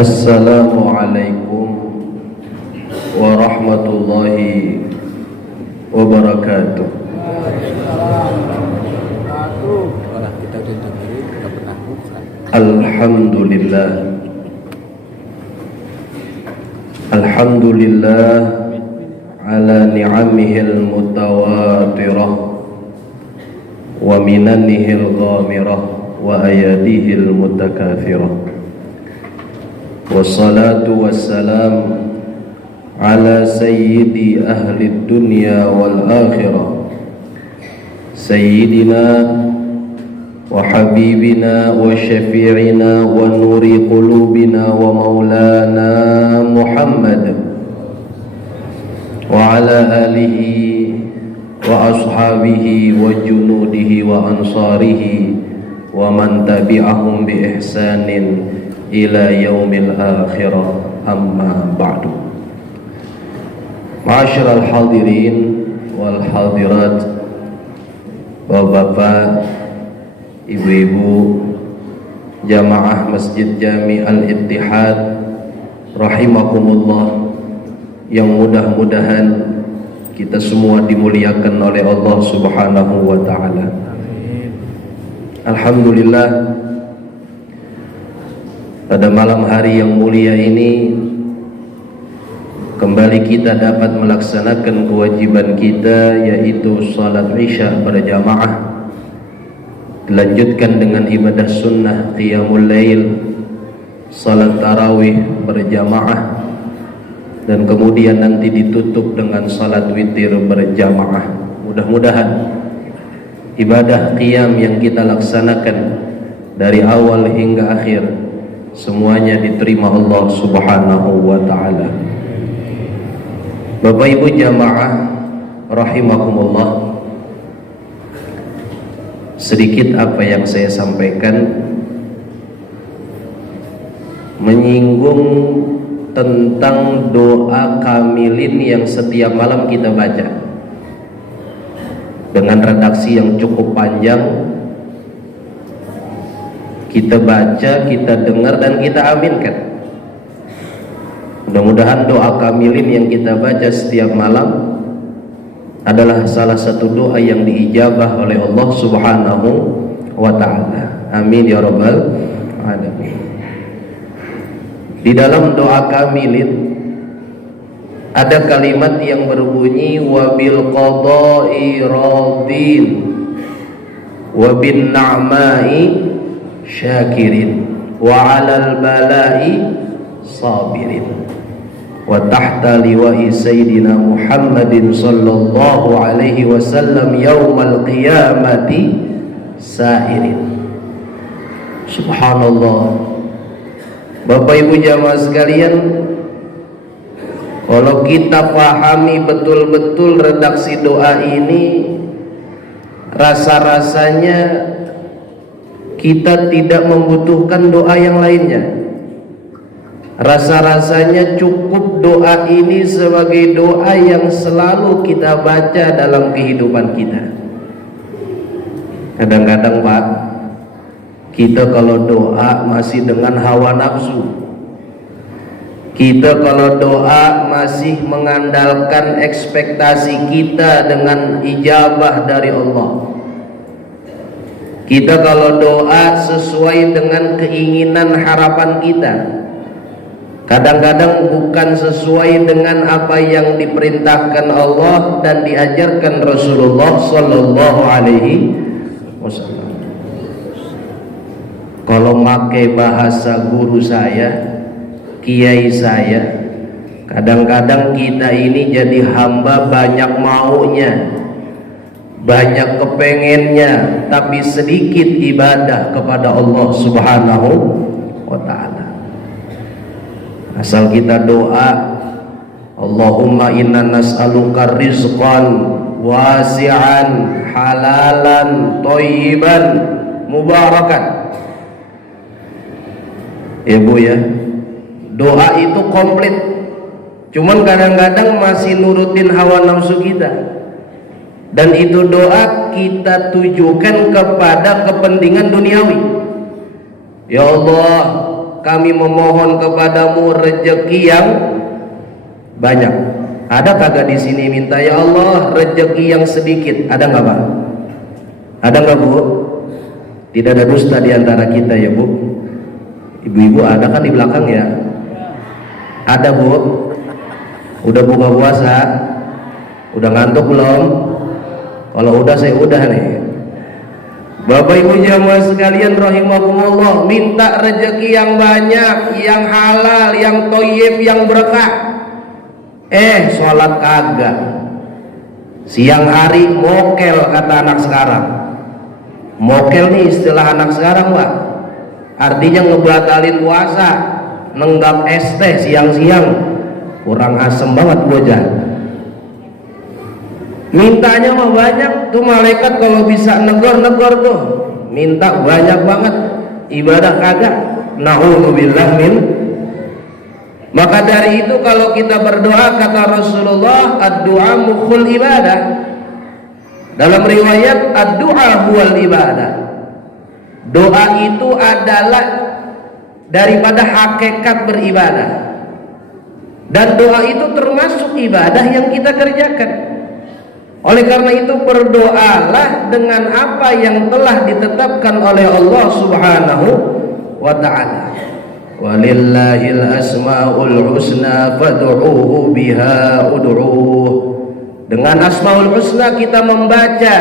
Assalamualaikum warahmatullahi wabarakatuh. Alhamdulillah, Alhamdulillah ala ni'amihil mutawatirah wa minanihil ghamirah wa ayadihil mutakafirah. Wassalatu wassalam ala sayyidi ahli dunya wal akhirah sayyidina wa habibina wa syafi'ina wa nuri qulubina wa maulana Muhammad wa ala alihi wa ashabihi wa junudihi wa ansarihi wa man tabi'ahum bi ihsanin ila yaumil akhirah, amma ba'du. Ma'asyiral hadirin wal hadirat, bapak-bapak, ibu-ibu, jamaah Masjid Jami Al-Ittihad rahimakumullah, yang mudah-mudahan kita semua dimuliakan oleh Allah Subhanahu wa taala. Alhamdulillah, pada malam hari yang mulia ini kembali kita dapat melaksanakan kewajiban kita, yaitu salat Isya berjamaah, dilanjutkan dengan ibadah sunnah qiyamul lail, salat tarawih berjamaah, dan kemudian nanti ditutup dengan salat witir berjamaah. Mudah-mudahan ibadah qiyam yang kita laksanakan dari awal hingga akhir semuanya diterima Allah Subhanahu wa taala. Bapak Ibu jamaah rahimakumullah, sedikit apa yang saya sampaikan menyinggung tentang doa kamilin yang setiap malam kita baca dengan redaksi yang cukup panjang. Kita baca, kita dengar, dan kita aminkan. Mudah-mudahan doa kamilin yang kita baca setiap malam adalah salah satu doa yang diijabah oleh Allah Subhanahu wa ta'ala. Amin ya rabbal alamin. Di dalam doa kamilin ada kalimat yang berbunyi wabil qada'i radin wa bin na'mai syakirin wa 'alal bala'i sabirin wa tahta liwa'i sayyidina Muhammadin sallallahu alaihi wasallam yaumal qiyamati sa'irin. Subhanallah. Bapak Ibu jamaah sekalian, kalau kita pahami betul-betul redaksi doa ini, rasa-rasanya kita tidak membutuhkan doa yang lainnya. Rasa-rasanya cukup doa ini sebagai doa yang selalu kita baca dalam kehidupan kita. Kadang-kadang Pak, kita kalau doa masih dengan hawa nafsu. Kita kalau doa masih mengandalkan ekspektasi kita dengan ijabah dari Allah. Kita kalau doa sesuai dengan keinginan harapan kita, kadang-kadang bukan sesuai dengan apa yang diperintahkan Allah dan diajarkan Rasulullah Sallallahu Alaihi Wasallam. Kalau pakai bahasa guru saya, kiai saya, kadang-kadang kita ini jadi hamba banyak maunya, banyak kepengennya, tapi sedikit ibadah kepada Allah Subhanahu wa ta'ala. Asal kita doa, Allahumma inna nas'aluka rizqan wasi'an halalan thayyiban mubarakan. Ya Bu ya, doa itu komplit. Cuman kadang-kadang masih nurutin hawa nafsu kita. Dan itu doa kita tujukan kepada kepentingan duniawi. Ya Allah, kami memohon kepadamu rezeki yang banyak. Ada kagak di sini minta, ya Allah rezeki yang sedikit? Ada nggak Pak? Ada nggak Bu? Tidak ada dusta di antara kita ya Bu. Ibu-ibu ada kan di belakang ya? Ada Bu? Udah buka puasa? Udah ngantuk belum? Kalau udah saya udah nih. Bapak Ibu jamaah sekalian rahimakumullah, minta rezeki yang banyak, yang halal, yang thayyib, yang berkah. Sholat kagak. Siang hari mokel kata anak sekarang. Mokel nih istilah anak sekarang Pak. Artinya ngebatalin puasa, nenggap es teh siang-siang. Kurang asem banget bocah. Mintanya mah banyak tuh, malaikat kalau bisa negor tuh. Minta banyak banget, ibadah kagak. Na'udzubillah min. Maka dari itu kalau kita berdoa, kata Rasulullah, ad-du'a mukhul ibadah. Dalam riwayat, ad-du'a huwal ibadah. Doa itu adalah daripada hakikat beribadah. Dan doa itu termasuk ibadah yang kita kerjakan. Oleh karena itu berdoalah dengan apa yang telah ditetapkan oleh Allah Subhanahu wa ta'ala. Walillahil asmaul husna fad'uuhu biha ud'uuh. Dengan asmaul husna kita membaca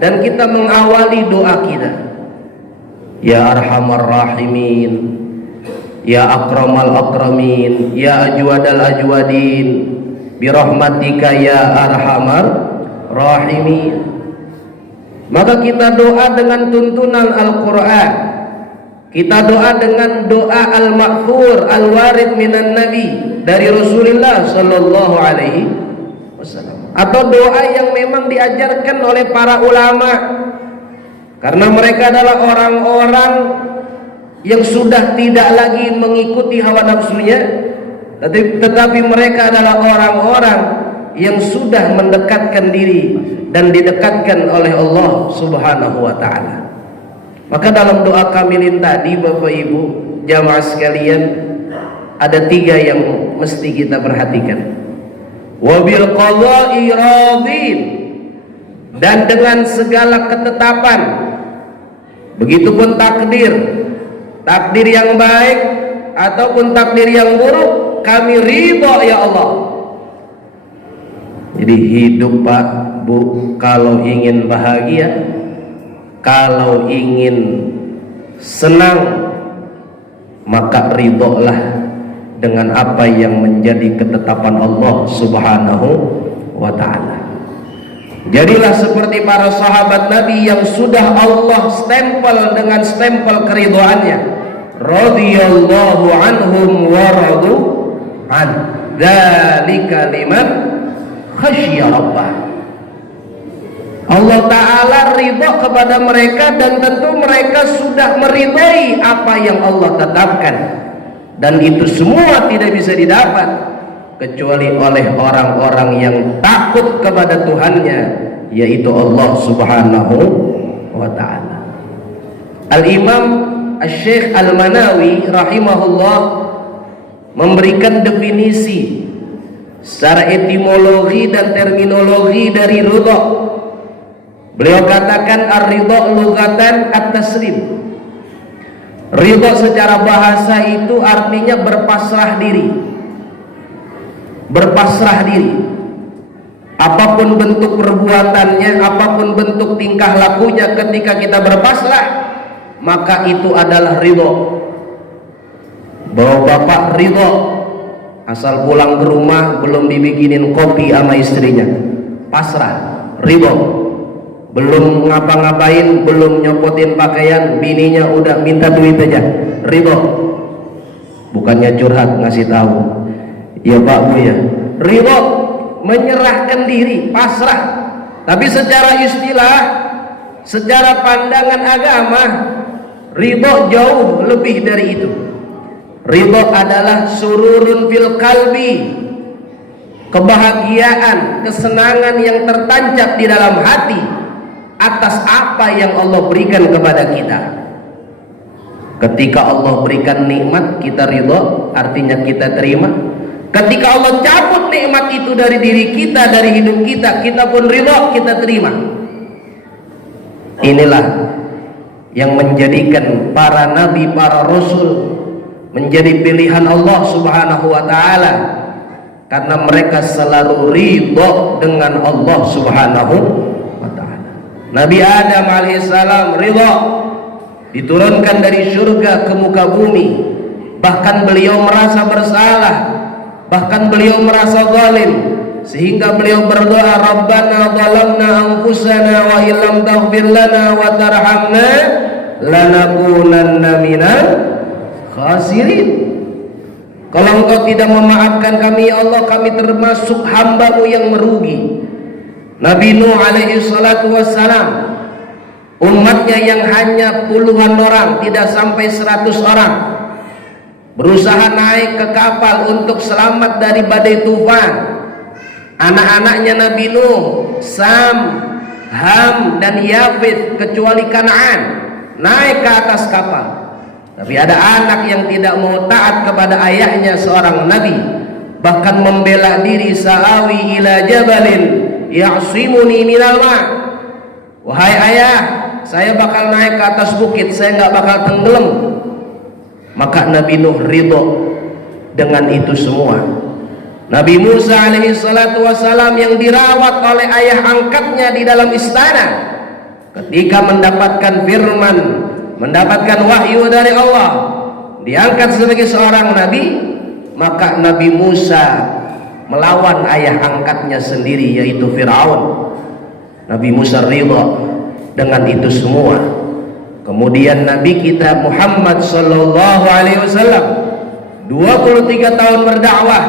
dan kita mengawali doa kita. Ya arhamar rahimin, ya akramal akramin, ya ajwadal ajwadin, birahmatika ya arhamar rahimin. Maka kita doa dengan tuntunan Al-Quran, kita doa dengan doa al-maghfur al-warid minan nabi dari Rasulullah sallallahu alaihi wasallam, atau doa yang memang diajarkan oleh para ulama, karena mereka adalah orang-orang yang sudah tidak lagi mengikuti hawa nafsunya, tetapi mereka adalah orang-orang yang sudah mendekatkan diri dan didekatkan oleh Allah Subhanahu wa ta'ala. Maka dalam doa kamilin tadi Bapak Ibu jamaah sekalian, ada 3 yang mesti kita perhatikan. Wabil qadha'i radin, dan dengan segala ketetapan, begitupun takdir yang baik ataupun takdir yang buruk, kami ridho ya Allah. Jadi hidup Pak Bu, kalau ingin bahagia, kalau ingin senang, maka ridholah dengan apa yang menjadi ketetapan Allah Subhanahu wa ta'ala. Jadilah seperti para sahabat Nabi yang sudah Allah stempel dengan stempel keridhoannya. Radhiyallahu anhum wa radu an. Dzalika liman khasyiya rabbah. Allah Ta'ala ridho kepada mereka, dan tentu mereka sudah meridhai apa yang Allah tetapkan, dan itu semua tidak bisa didapat kecuali oleh orang-orang yang takut kepada Tuhannya, yaitu Allah Subhanahu wa ta'ala. Al-Imam Al-Syekh Al-Manawi rahimahullah memberikan definisi secara etimologi dan terminologi dari ridho. Beliau katakan ar-ridho lugatan at-taslim. Ridho secara bahasa itu artinya berpasrah diri. Berpasrah diri. Apapun bentuk perbuatannya, apapun bentuk tingkah lakunya, ketika kita berpasrah, maka itu adalah ridho. Bahwa bapak ridho asal pulang ke rumah belum dibikinin kopi sama istrinya, pasrah, ridho. Belum ngapa-ngapain, belum nyopotin pakaian, bininya udah minta duit aja, ridho. Bukannya curhat, ngasih tahu, ya Pak Bu ya, ridho, menyerahkan diri, pasrah. Tapi secara istilah, secara pandangan agama, ridho jauh lebih dari itu. Ridho adalah sururun fil qalbi, kebahagiaan, kesenangan yang tertancap di dalam hati atas apa yang Allah berikan kepada kita. Ketika Allah berikan nikmat kita ridho, artinya kita terima. Ketika Allah cabut nikmat itu dari diri kita, dari hidup kita, kita pun ridho, kita terima. Inilah yang menjadikan para nabi, para rasul menjadi pilihan Allah Subhanahu wa taala, karena mereka selalu ridho dengan Allah Subhanahu wa taala. Nabi Adam alaihissalam ridho, diturunkan dari surga ke muka bumi. Bahkan beliau merasa bersalah, bahkan beliau merasa zalim, sehingga beliau berdoa, Rabbana zalamna anfusana wa illam taghfir lana wa tarhamna lanakunanna minal khasirin. Kalau engkau tidak memaafkan kami ya Allah, kami termasuk hamba-Mu yang merugi. Nabi Nuh alaihi salatu wassalam, umatnya yang hanya puluhan orang, tidak sampai 100 orang, berusaha naik ke kapal untuk selamat dari badai tufan. Anak-anaknya Nabi Nuh, Sam, Ham, dan Yafith, kecuali Kanaan, naik ke atas kapal. Tapi ada anak yang tidak mau taat kepada ayahnya, seorang nabi, bahkan membela diri, sa'awi ila jabalin ya'simuni minal ma'. Wahai ayah, saya bakal naik ke atas bukit, saya nggak bakal tenggelam. Maka Nabi Nuh ridho dengan itu semua. Nabi Musa alaihi salatu wassalam yang dirawat oleh ayah angkatnya di dalam istana, ketika mendapatkan firman, mendapatkan wahyu dari Allah, diangkat sebagai seorang nabi, maka Nabi Musa melawan ayah angkatnya sendiri, yaitu Fir'aun. Nabi Musa ridha dengan itu semua. Kemudian Nabi kita Muhammad sallallahu alaihi wasallam 23 tahun berdakwah,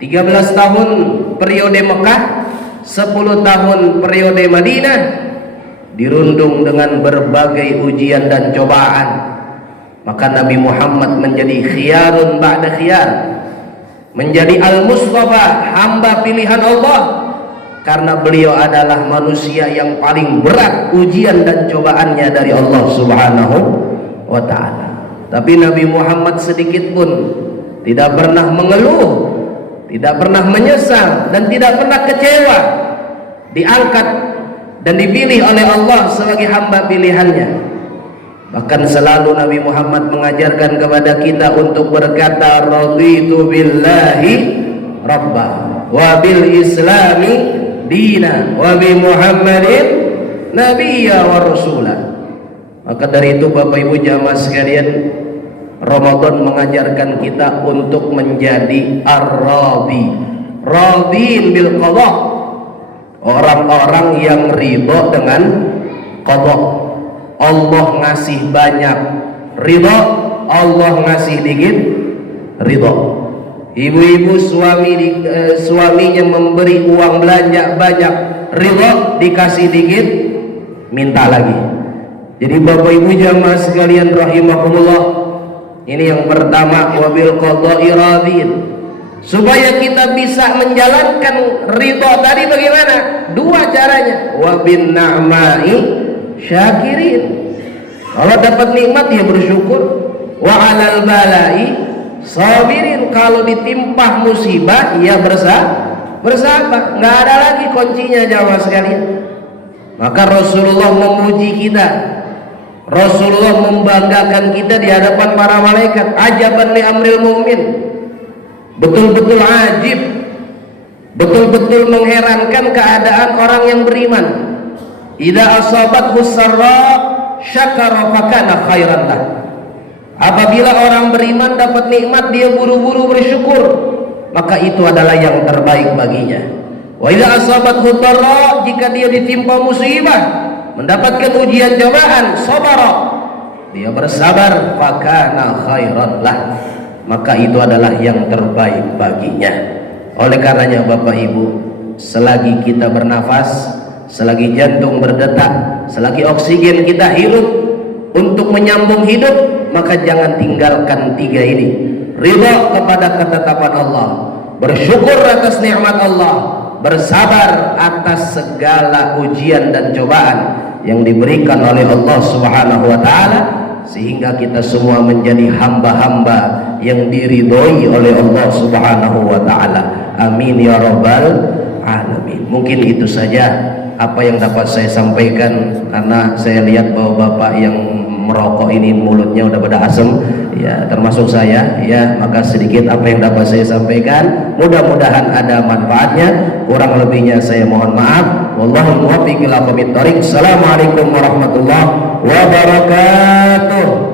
13 tahun periode Mekah, 10 tahun periode Madinah, dirundung dengan berbagai ujian dan cobaan. Maka Nabi Muhammad menjadi khiyarun ba'da khiyar, menjadi al-Mustafa, hamba pilihan Allah, karena beliau adalah manusia yang paling berat ujian dan cobaannya dari Allah Subhanahu wa ta'ala. Tapi Nabi Muhammad sedikit pun tidak pernah mengeluh, tidak pernah menyesal, dan tidak pernah kecewa diangkat dan dipilih oleh Allah sebagai hamba pilihannya. Bahkan selalu Nabi Muhammad mengajarkan kepada kita untuk berkata, raditu billahi rabba wa bil islami dina wa bi Muhammadin nabiyya wa rasulah. Maka dari itu Bapak Ibu jamaah sekalian, Ramadan mengajarkan kita untuk menjadi ar-radi, radin bil qada, orang-orang yang ridho dengan qada. Allah ngasih banyak ridho, Allah ngasih dikit ridho. Ibu-ibu suaminya memberi uang belanja banyak, ridho, dikasih dikit minta lagi. Jadi Bapak Ibu jamaah sekalian rahimakumullah, ini yang pertama, wabil qada'i radin. Supaya kita bisa menjalankan ridho tadi bagaimana? Dua caranya, wabin na'mai syakirin. Kalau dapat nikmat ya bersyukur, wa 'alal bala'i sabirin. Kalau ditimpa musibah ya bersabar. Nggak ada lagi kuncinya jamaah sekalian. Maka Rasulullah memuji kita, Rasulullah membanggakan kita di hadapan para malaikat. Ajaban li amril mu'min, betul-betul ajib, betul-betul mengherankan keadaan orang yang beriman. Idza asabathu sarra syakara fakana khairan lah. Apabila orang beriman dapat nikmat, dia buru-buru bersyukur, maka itu adalah yang terbaik baginya. Wa idza asabathu dharra, jika dia ditimpa musibah, mendapatkan ujian cobaan, sabara, dia bersabar, fakana khairan lah, maka itu adalah yang terbaik baginya. Oleh karenanya Bapak Ibu, selagi kita bernafas, selagi jantung berdetak, selagi oksigen kita hirup untuk menyambung hidup, maka jangan tinggalkan tiga ini. Ridha kepada ketetapan Allah, bersyukur atas nikmat Allah, bersabar atas segala ujian dan cobaan yang diberikan oleh Allah Subhanahu wa taala, sehingga kita semua menjadi hamba-hamba yang diridhoi oleh Allah Subhanahu wa taala. Amin ya rabbal alamin. Mungkin itu saja apa yang dapat saya sampaikan, karena saya lihat bahwa Bapak yang merokok ini mulutnya udah pada asem ya, termasuk saya ya, maka sedikit apa yang dapat saya sampaikan, mudah-mudahan ada manfaatnya. Kurang lebihnya saya mohon maaf. Wallahul muwaffiq ila aqwamit thoriq. Assalamualaikum warahmatullahi wabarakatuh.